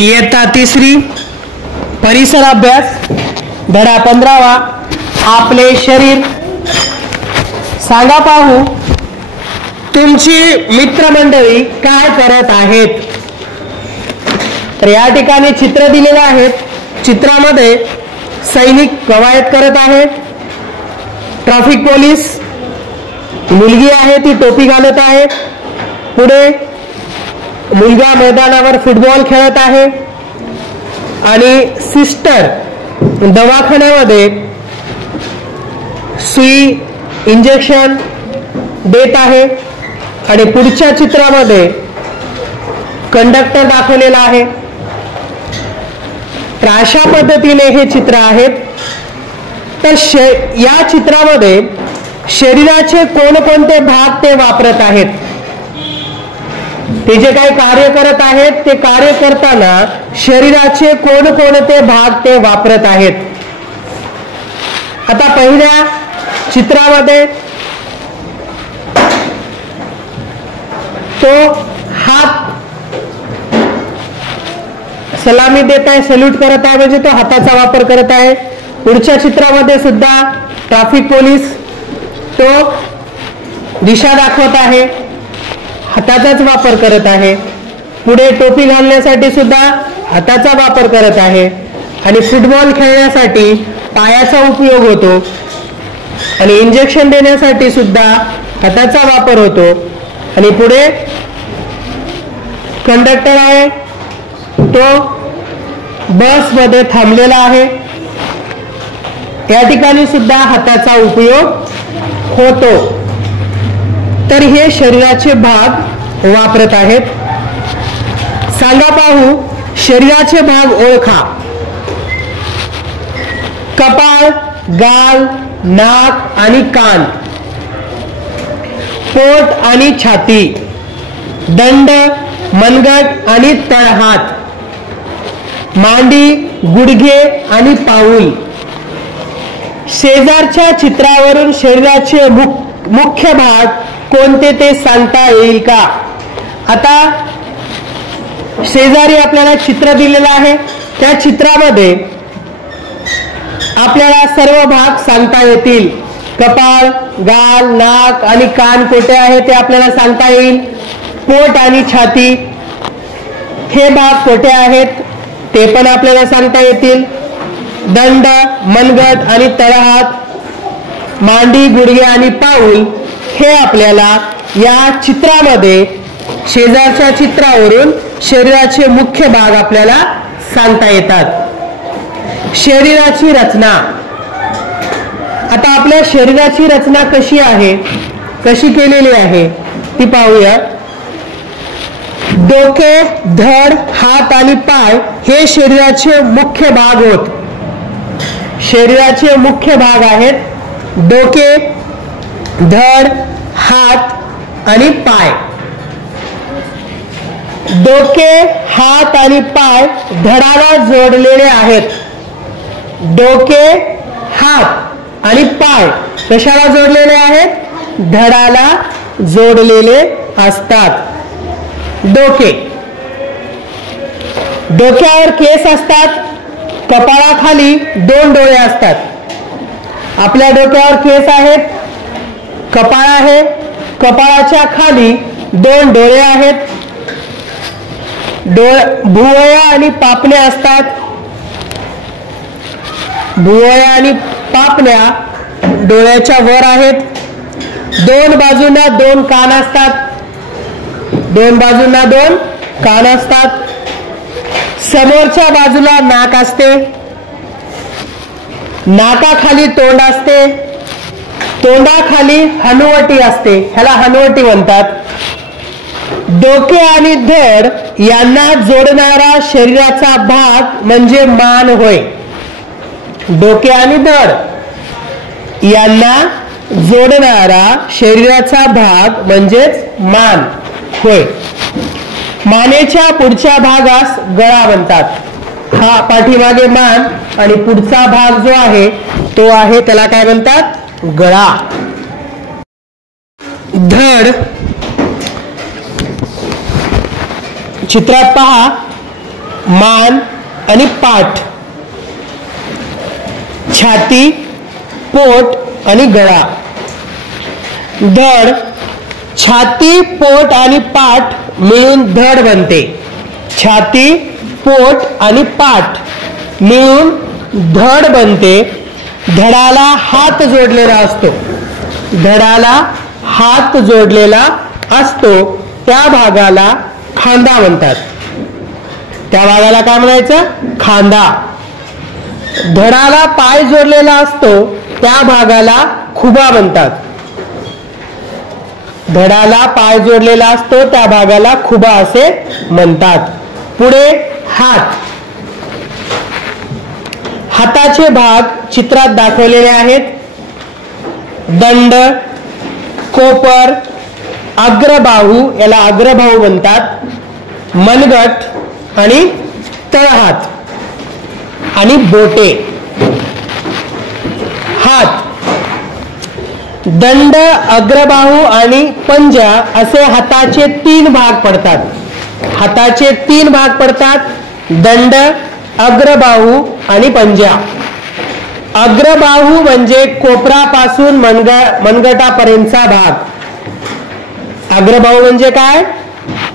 इयत्ता तिसरी परिसर अभ्यास धडा 15वा आपले शरीर। सांगा पाहू तुमची मित्रमंडळी काय करत आहेत। तर या ठिकाणी चित्र दिलेले आहेत। चित्रामध्ये सैनिक कवायत करत आहेत, ट्रॅफिक पोलीस, मुलगी आहे ती टोपी घालत आहे, पुढे मुलगा मैदानावर फुटबॉल खेळत आहे आणि सिस्टर दवाखान्यामध्ये सुई इंजेक्शन देत आहे आणि पुढच्या चित्रामध्ये कंडक्टर दाखवलेला आहे। तर अशा पद्धतीने हे चित्र आहेत। तर या चित्रामध्ये शरीराचे कोणकोणते भाग ते वापरत आहेत, ते जे काही कार्य करत आहेत ते कार्य करताना शरीराचे कोणकोणते भाग ते वापरत आहेत। आता पहिल्या चित्रामध्ये तो हात सलामी देत आहे, सल्यूट करत आहे, म्हणजे तो हाताचा वापर करत आहे। पुढच्या चित्रामध्ये सुद्धा ट्रॅफिक पोलीस तो दिशा दाखवत आहे, हाताचाच वापर करत आहे। पुढे टोपी घालण्यासाठी सुद्धा हाताचा वापर करत आहे आणि फुटबॉल खेळण्यासाठी पायाचा उपयोग होतो आणि इंजेक्शन देण्यासाठी सुद्धा हाताचा वापर होतो। आणि पुढे कंडक्टर आहे, तो बस मध्ये थांबलेला आहे, या ठिकाणी सुद्धा हाताचा उपयोग होतो। तर हे शरीराचे भाग वापरत आहेत। सांगा पाहू शरीराचे भाग ओळखा। कपाळ, गाल, नाक आणि कान, पोट आणि छाती, दंड, मनगट आणि तळहात, मांडी, गुडघे आणि पाऊल। शेजारच्या चित्रावरून शरीराचे मुख्य भाग कोणते ते सांगता येईल का। आता शेजारी आपल्याला चित्र दिलेलं आहे, त्या चित्रामध्ये आपल्याला सर्व भाग सांगता येतील। कपाळ, गाल, नाक आणि कान कोठे आहे ते आपल्याला सांगता येईल। पोट आणि छाती हे भाग कोठे आहेत ते पण आपल्याला सांगता येतील। दंड, मनगट आणि तळहात, मांडी, गुडघे आणि पाऊल हे आपल्याला या चित्रामध्ये शेजारच्या चित्रावरून शरीराचे मुख्य भाग आपल्याला सांगता येतात। शरीराची रचना। आता आपल्या शरीराची रचना कशी आहे, कशी केलेली आहे ती पाहूया। डोके, धड, हात आणि पाय हे शरीराचे मुख्य भाग होत। शरीराचे मुख्य भाग आहेत डोके, धड, हात आणि पाय। डोके, हात आणि पाय धडाला जोडलेले आहेत। डोके, हात आणि पाय कशाला जोडलेले आहेत, धडाला जोडलेले असतात। डोके, डोक्यावर केस असतात, कपाळाखाली 2 डोळे असतात। आपल्या डोक्यावर केस आहेत, कपाळ आहे, कपाळाच्या खाली 2 डोळे आहेत, भुवया आणि पापण्या असतात। भुवया आणि पापण्या डोळ्याच्या वर आहेत। 2 बाजूंना 2 कान असतात, 2 बाजूंना 2 कान असतात। समोरच्या बाजूला नाक असते, नाकाखाली तोंड असते, तोंडाखाली हनुवटी असते, ह्याला हनुवटी म्हणतात। डोके आणि धड यांना जोडणारा शरीराचा भाग म्हणजे मान होय। डोके आणि धड यांना जोडणारा शरीराचा भाग म्हणजेच मान होय। मानेच्या पुढच्या भागास गळा म्हणतात। हा पाठीमागे मान आणि पुढचा भाग जो आहे तो आहे त्याला काय म्हणतात, गळा। धड चित्रात पहा, मान आणि पाठ, छाती, पोट आणि गळा. धड, छाती, पोट आणि पाठ मिळून धड बनते. छाती, पोट आणि पाठ मिळून धड बनते. धडाला हात जोडलेला असतो. धडाला हात जोडलेला असतो त्या भागाला खांदा म्हणतात. त्या भागाला काय म्हणायचं? खांदा. धडाला पाय जोडलेला असतो त्या भागाला खुबा म्हणतात. धडाला पाय जोडलेला असतो त्या भागाला खुबा असे म्हणतात. पुढे हात. हाताचे भाग चित्रात दाखवलेले आहेत. दंड, कोपर, अग्रबाहू, याला अग्रबाहू म्हणतात, मनगट आणि तळहात आणि बोटे. हात, दंड, अग्रबाहू आणि पंजा असे हाताचे 3 भाग पडतात. हाताचे 3 भाग पडतात. दंड, अग्रबाहू आणि पंजा. अग्रबाहू म्हणजे कोपरापासून मनगटापर्यंतचा भाग. अग्रबाहू म्हणजे काय?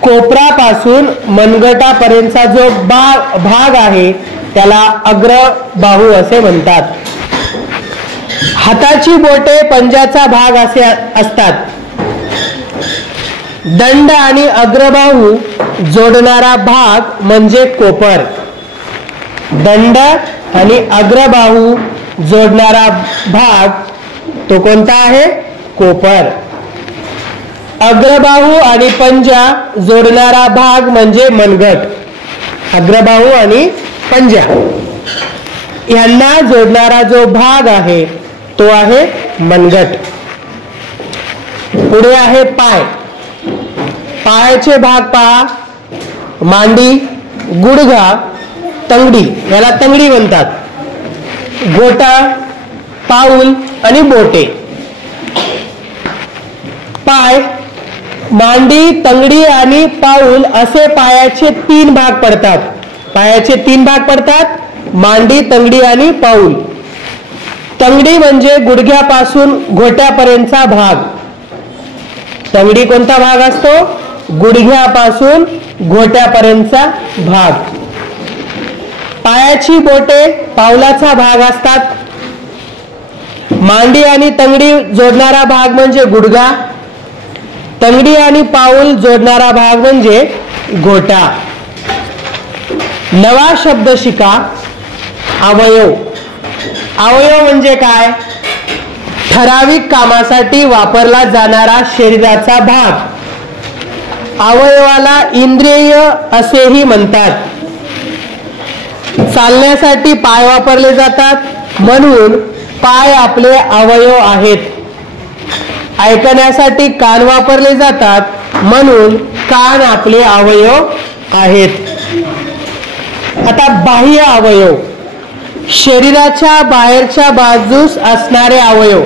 कोपरापासून मनगटापर्यंतचा जो भाग आहे त्याला अग्रबाहू असे म्हणतात. हाताची बोटे पंजाचा भाग असे असतात. दंड आणि अग्रबाहू जोडणारा भाग म्हणजे कोपर. दंड आणि अग्रबाहू जोडणारा भाग तो कोणता आहे? कोपर. अग्रबाहू आणि पंजा जोडणारा भाग म्हणजे मनगट. अग्रबाहू आणि पंजा यांना जोडणारा जो भाग आहे तो आहे मनगट. पुढे आहे पाय. पायाचे भाग पहा. मांडी, गुडघा, तंगडी, याला तंगडी म्हणतात. गोटा, पाऊल आणि बोटे. पाय, मांडी, तंगडी आणि पाऊल असे पायाचे 3 भाग पडतात. पायाचे 3 भाग पडतात. मांडी, तंगडी आणि पाऊल. तंगडी म्हणजे गुडघ्यापासून घोट्यापर्यंतचा भाग. तंगडी कोणता भाग असतो? गुडघ्यापासून घोट्यापर्यंतचा भाग. पायाची बोटे पावलाचा भाग असतात. मांडी आणि तंगडी जोडणारा भाग म्हणजे गुडघा. तंगडी आणि पाऊल जोडणारा भाग म्हणजे घोटा. नवा शब्द शिका. अवयव. अवयव म्हणजे काय? ठराविक कामासाठी वापरला जाणारा शरीराचा भाग. अवयवाला इंद्रिय असेही म्हणतात. चालण्यासाठी पाय वापरले जातात म्हणून पाय आपले अवयव आहेत. ऐकण्यासाठी कान वापरले जातात म्हणून कान आपले अवयव आहेत. आता बाह्य अवयव. शरीराच्या बाहेरच्या बाजूस असणारे अवयव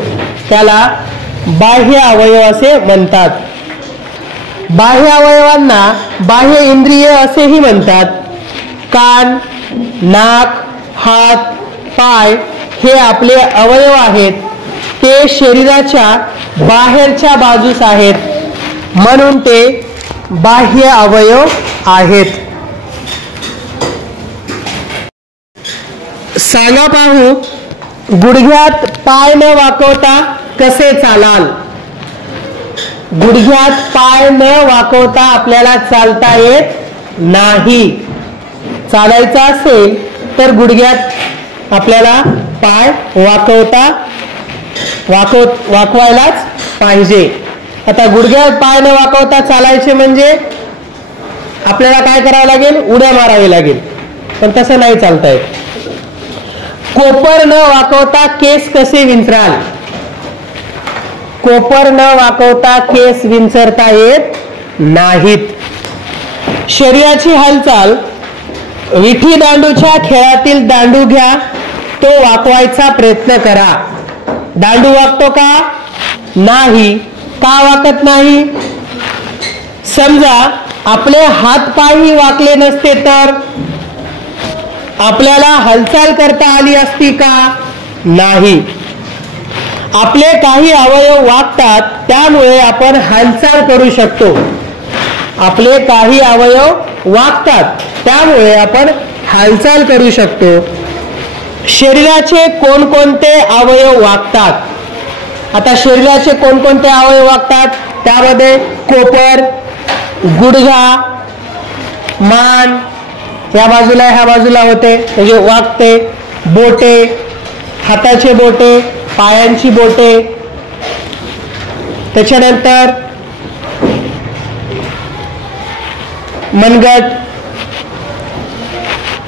त्याला बाह्य अवयव असे म्हणतात. बाह्य अवयवांना बाह्य इंद्रिय असेही म्हणतात. कान, नाक, हात, पाय हे आपले अवयव आहेत. ते शरीराच्या बाहेरच्या बाजूस आहेत म्हणून ते बाह्य अवयव आहेत. सांगा पाहू, गुडघ्यात पाय न वाकवता कसे चालाल? गुडघ्यात पाय न वाकवता आपल्याला चालता येत नाही. चालायचं असेल तर गुडघ्यात आपल्याला पाय वाकवायलाच पाहिजे. आता गुडघ्यात पाय न वाकवता चालायचे म्हणजे आपल्याला काय करावं लागेल? उड्या मारावी लागेल. पण तसं नाही चालता येत. कोपर न वाकवता केस कसे विंचराल? कोपर न वाकवता केस विंचरता येत नाहीत. शरीराची हालचाल. विठी दांडूच्या खेळातील दांडू घ्या, तो वाकवायचा प्रयत्न करा. दांडू वाकतो का? नाही. का वाकत नाही? समजा आपले हात पायही वाकले नसते तर आपल्याला हालचाल करता आली असती का? नाही. आपले काही अवयव वागतात त्यामुळे आपण हालचाल करू शकतो. आपले काही अवयव वागतात त्यामुळे आपण हालचाल करू शकतो. शरीराचे कोणकोणते अवयव वागतात? आता शरीराचे कोणकोणते अवयव वागतात? त्यामध्ये कोपर, गुडघा, मान या बाजूला ह्या बाजूला होते म्हणजे वागते, बोटे, हाताचे बोटे, पायांची बोटे, त्याच्यानंतर मनगट,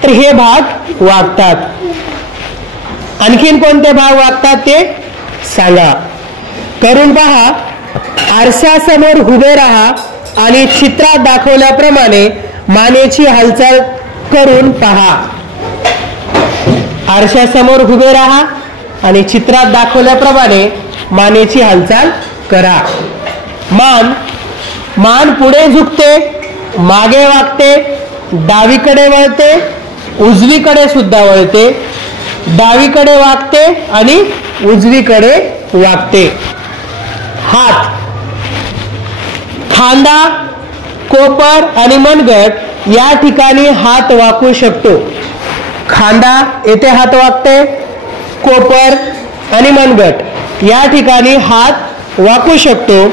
तर हे भाग वागतात. आणखीन कोणते भाग वागतात ते सांगा. करून पहा. आरशासमोर उभे राहा आणि चित्रात दाखवल्याप्रमाणे मानेची हालचाल करून पहा. आरशासमोर उभे राहा आणि चित्रात दाखवल्याप्रमाणे मानेची हालचाल करा. मान पुढे झुकते, मागे वाकते, डावीकडे वळते, उजवीकडे सुद्धा वळते, डावीकडे वाकते आणि उजवीकडे वाकते. हात, खांदा, कोपर आणि मनगट या ठिकाणी हात वाकू शकतो. खांदा येथे हात वाकते, कोपर आणि मनगट या ठिकाणी हात वाकू शकतो.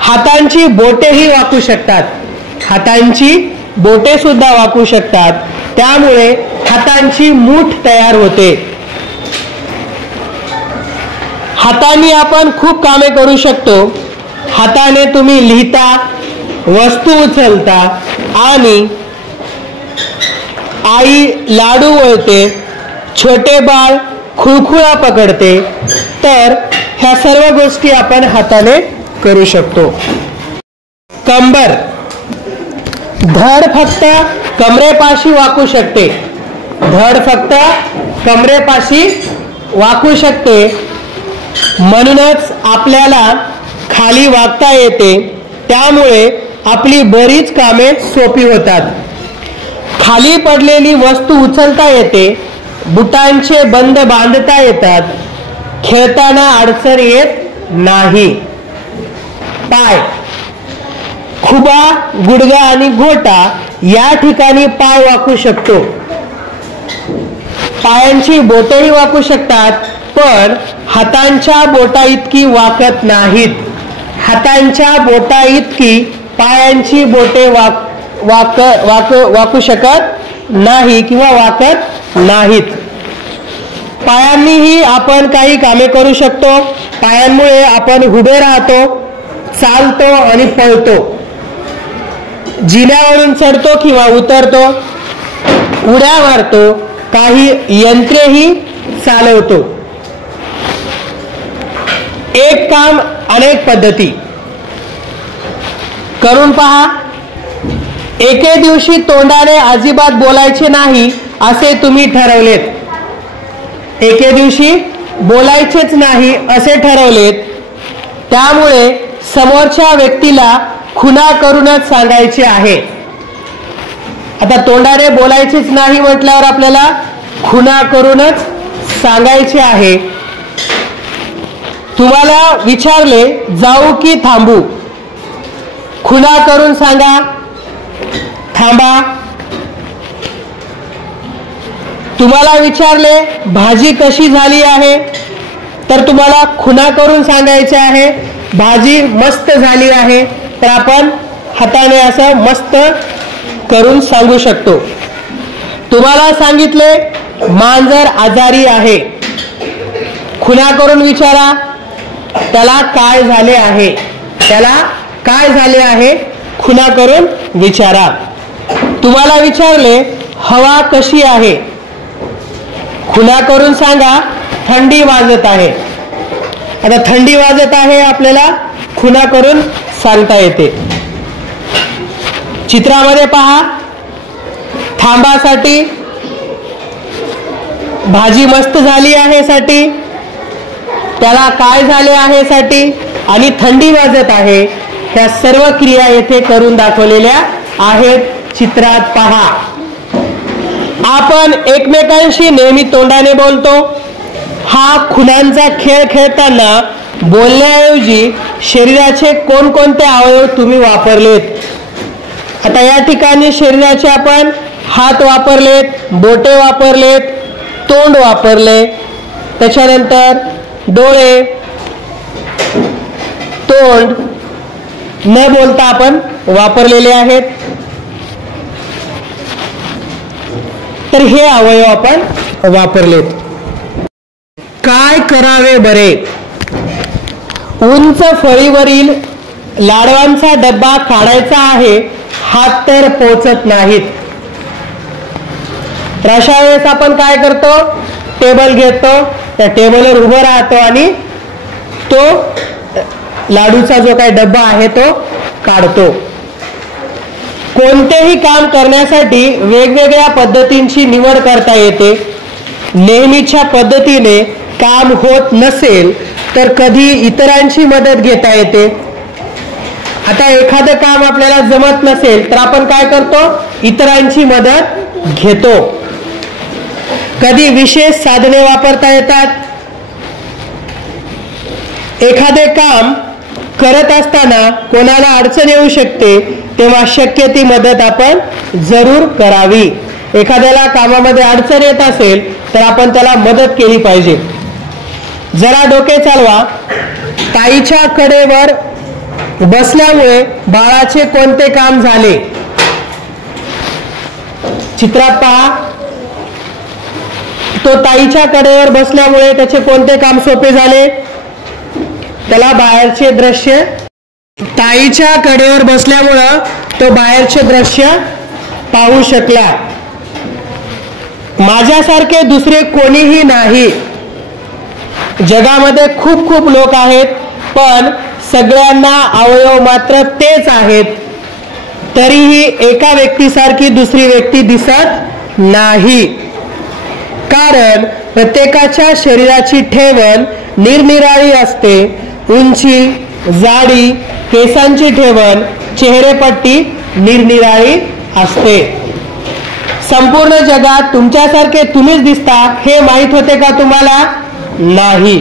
हातांची बोटेही वाकू शकतात. हातांची बोटे सुद्धा वाकू शकतात. त्यामुळे हातांची मूठ तयार होते. हाताने आपण खूप कामे करू शकतो. हाताने तुम्ही लिहिता, वस्तू उचलता आणि आई लाडू वळते, छोटे बाळ खुळखुळा पकडते, तर ह्या सर्व गोष्टी आपण हाताने करू शकतो. कंबर, धड फक्त कमरेपाशी वाकू शकते. धड फक्त कमरेपाशी वाकू शकते. म्हणूनच आपल्याला खाली वाकता येते. त्यामुळे आपली बरीच कामे सोपी होतात. खाली पडलेली वस्तू उचलता येते. बुटांचे बंद बांधता येतात. खेळताना अडचण येत नाही. पाय, खुबा, गुडघा आणि घोटा या ठिकाणी पाय वाकू शकतो. पायांची बोटेही वाकू शकतात, पण हातांच्या बोटा इतकी वाकत नाहीत. हातांच्या बोटा इतकी पायांची बोटे वाकू शकत नाही किंवा वाकत नाहीत. पायांनीही आपण काही कामे करू शकतो. पायांमुळे आपण उभे राहतो, चालतो आणि पळतो, जिन्यावरून चढतो किंवा उतरतो, उड्या मारतो, काही यंत्रेही चालवतो. एक काम अनेक पद्धती करून पहा. एके दिवशी तोंडाने अजिबात बोलायचे नाही असे तुम्ही ठरवलेत. एके दिवशी बोलायचेच नाही असे ठरवलेत. त्यामुळे समोरच्या व्यक्तीला खुणा करूनच सांगायचे आहे. आता तोंडाने बोलायचेच नाही म्हटल्यावर आपल्याला खुणा करूनच सांगायचे आहे. तुम्हाला विचारले जाऊ की थांबू, खुणा करून सांगा थांबा. तुम्हाला विचारले भाजी कशी झाली आहे, तर तुम्हाला खुणा करून सांगायचे आहे भाजी मस्त झाली आहे. तर आपण हाताने असं मस्त करून सांगू शकतो. तुम्हाला सांगितले मांजर आजारी आहे, खुणा करून विचारा त्याला काय झाले आहे. त्याला काय झाले आहे खुणा करून विचारा. तुम्हाला विचारले हवा कशी आहे, खुणा करून सांगा थंडी वाजत आहे. आता थंडी वाजत आहे आपल्याला खुणा करून सांगता येते. चित्रामध्ये पहा. थांबासाठी, भाजी मस्त झाली आहे साठी, त्याला काय झाले आहे साठी आणि थंडी वाजत आहे, ह्या सर्व क्रिया येथे करून दाखवलेल्या आहेत. चित्रात पहा. आपण एकमेकांशी नेहमी तोंडाने बोलतो. हा खुणांचा खेळ खेळताना बोलण्याऐवजी शरीराचे कोणकोणते अवयव तुम्ही वापरलेत? आता या ठिकाणी शरीराचे आपण हात वापरलेत, बोटे वापरलेत, तोंड वापरले, त्याच्यानंतर डोळे, तोंड न बोलता आपण वापरलेले आहेत. तर हे अवयव आपण वापरलेत. काय करावे बरे? उंच फळीवरील लाडवांचा डब्बा काढायचा आहे, हात तर पोचत नाहीत. तर अशा वेळेस आपण काय करतो? टेबल घेतो, त्या टेबलवर उभं राहतो आणि तो लाडूचा जो काही डब्बा आहे तो काढतो. कोणतेही काम करण्यासाठी वेगवेगळ्या पद्धतींची निवड करता येते. नेहमीच्या पद्धतीने काम होत नसेल तर कधी इतरांची मदत घेता येते. आता एखादं काम आपल्याला जमत नसेल तर आपण काय करतो? इतरांची मदत घेतो. कधी विशेष साधने वापरता येतात. एखादे काम करत असताना कोणाला अडचण येऊ शकते, तेव्हा शक्य ती मदत आपण जरूर करावी. एखाद्याला कामामध्ये अडचण येत असेल तर आपण त्याला मदत केली पाहिजे. जरा डोके चालवा. ताईच्या कडेवर बसल्यामुळे बाळाचे कोणते काम झाले? चित्रात पहा. तो ताईच्या कडेवर बसल्यामुळे त्याचे कोणते काम सोपे झाले? त्याला बाहेरचे दृश्य, ताईच्या कडेवर बसल्यामुळं तो बाहेरचे दृश्य पाहू शकला. माझ्यासारखे दुसरे कोणीही नाही. जगामध्ये खूप खूप लोक आहेत, पण सगळ्यांना अवयव मात्र तेच आहेत. तरीही एका व्यक्तीसारखी दुसरी व्यक्ती दिसत नाही. कारण प्रत्येकाच्या शरीराची ठेवण निरनिराळी असते. उंची, जाडी, केसांची ठेवण, चेहरेपट्टी निरनिराळी असते. संपूर्ण जगात तुमच्यासारखे तुम्हीच दिसता हे माहित होते का तुम्हाला? नाही.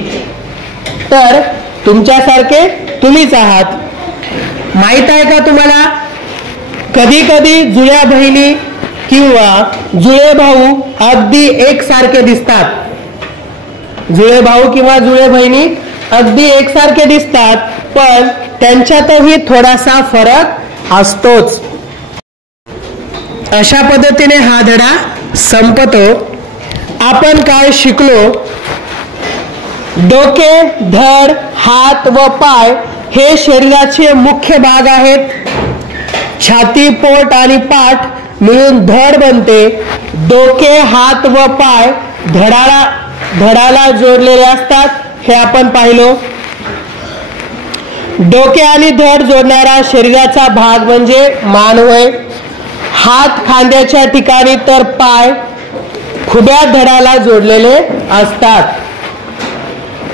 तर तुमच्यासारखे तुम्हीच आहात. माहित आहे का तुम्हाला? कधी कधी जुळ्या बहिणी किंवा जुळे भाऊ अगदी एकसारखे दिसतात. जुळे भाऊ किंवा जुळे बहिणी अगदी एकसारखे दिसतात, पण त्यांच्यातही थोडासा फरक असतोच. अशा पद्धतीने हा धडा संपतो. आपण काय शिकलो? डोके, धड, हात व पाय हे शरीराचे मुख्य भाग आहेत. छाती, पोट आणि पाठ मिळून धड बनते. डोके, हात व पाय धडाला जोडलेले असतात, हे आपण पाहिलो. डोके आणि धड जोडणारा शरीराचा भाग म्हणजे मान होय. हात खांद्याच्या ठिकाणी तर पाय खुब्या धडाला जोडलेले असतात.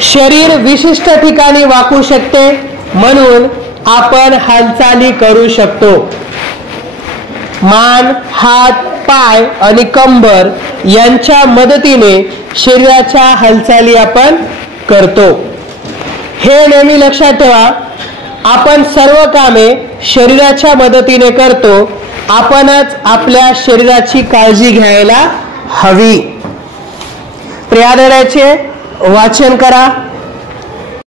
शरीर विशिष्ट ठिकाणी वाकू शकते, म्हणून आपण हालचाली करू शकतो. मान, हात, पाय आणि कंबर यांच्या मदतीने शरीराच्या हालचाली आपण करतो. हे नेहमी लक्षात ठेवा. आपण सर्व कामे शरीराच्या मदतीने करतो. आपणच आपल्या शरीराची काळजी घ्यायला हवी. या धड्याचे वाचन करा.